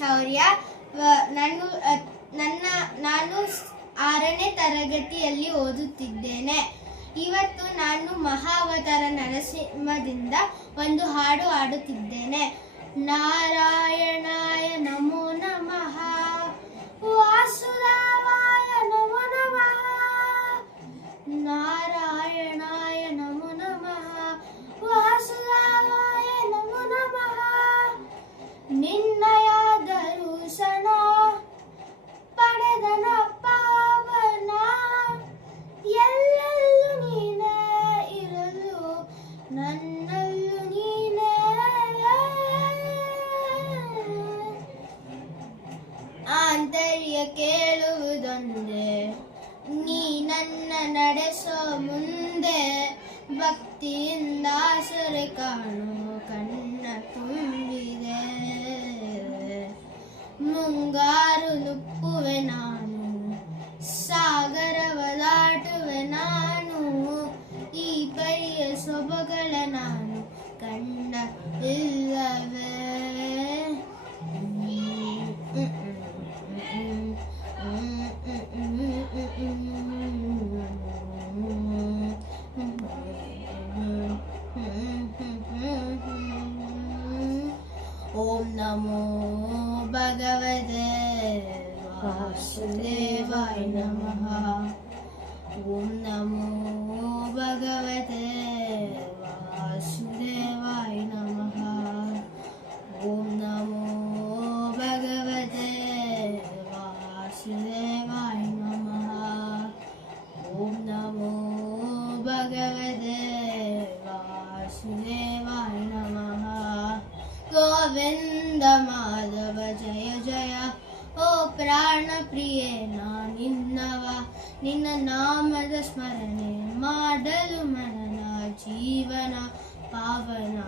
ಶೌರ್ಯ. ನಾನು 6ನೇ ತರಗತಿಯಲ್ಲಿ ಓದುತ್ತಿದ್ದೇನೆ. ಇವತ್ತು ನಾನು ಮಹಾವತಾರ ನರಸಿಂಹದಿಂದ ಒಂದು ಹಾಡು ಹಾಡುತ್ತಿದ್ದೇನೆ. ನಾರಾಯಣಾಯ ನಮೋ ನಮಃ, ವಾಸುದೇವಾಯ ನಮೋ ನಮಃ, ನಾರಾಯಣಾಯ ನಮೋ ನಮಃ, ವಾಸುದೇವಾಯ ನಮೋ ನಮಃ. ನಿನ್ನಯ ದರ್ಶನ ಪಡೆದನ ಪಾವನ, ಎಲ್ಲೆಲ್ಲೂ ನೀನೇ ಇರಲು ನನ್ನಲ್ಲೂ ನೀನೇ. ಆಂತರ್ಯ ಕೇಳುವುದೊಂದೇ, ನೀ ನನ್ನ ನಡೆಸೋ ಮುಂದೆ. ಭಕ್ತಿಯಿಂದ ಆಸರೆ ಕಾಣು ಕಣ್ಣ ತುಂಬಿದೆ. ಮುಂಗಾರು ನುಪ್ಪುವೆ ನಾನು, ಸಾಗರವ ದಾಟುವೆ ನಾನು. ಈ ಪರಿಯ ಸೊಬಗಳ ನಾನು ಕಂಡ ಇಲ್ಲವೇ. ಓಂ ನಮೋ ಭಗವತೆ ವಾಸುದೇವಾಯ ನಮಃ. ಓಂ ನಮೋ ಭಗವತೆ ವಾಸುದೇವಾಯ ನಮಃ. ಓಂ ನಮೋ ಭಗವತೆ ವಾಸುದೇವಾಯ ನಮಃ. ಓಂ ನಮೋ ಭಗವತೆ ವಾಸುದೇವಾಯ ನಮಃ. ಗೋವಿಂದ ಮಾಧವ ಜಯ ಜಯ, ಓ ಪ್ರಾಣ ಪ್ರಿಯೇ ನಿನ್ನವ. ನಿನ್ನ ನಾಮದ ಸ್ಮರಣೆ ಮಾಡಲು ಮನನ ಜೀವನ ಪಾವನ.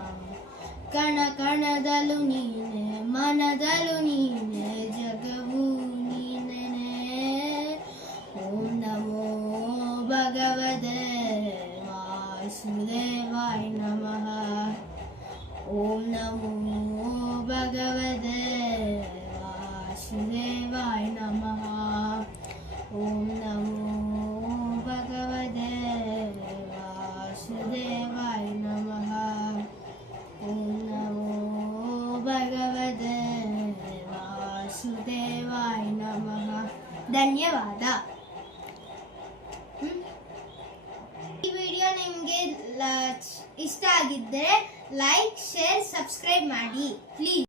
ಕಣ ಕಣದಲು ನೀನೆ, ಮನದಲು ನೀನೆ, ಜಗವು ನೀನೆ. ಓಂ ನಮೋ ಭಗವತೆ ವಾಸುದೇವಾಯ ನಮಃ. ಓಂ ನಮೋ ಭಗವತೆ ವಾಸುದೇವಾಯ ನಮಃ. ಓಂ ನಮೋ ಭಗವತೆ ವಾಸುದೇವಾಯ ನಮಃ. ಓಂ ನಮೋ ಭಗವತೆ ವಾಸುದೇವಾಯ ನಮಃ. ಧನ್ಯವಾದ. ಈ ವಿಡಿಯೋ ನಿಮಗೆ ಇಷ್ಟ ಆಗಿದ್ದರೆ ಲೈಕ್, ಶೇರ್, ಸಬ್ಸ್ಕ್ರೈಬ್ ಮಾಡಿ ಪ್ಲೀಸ್.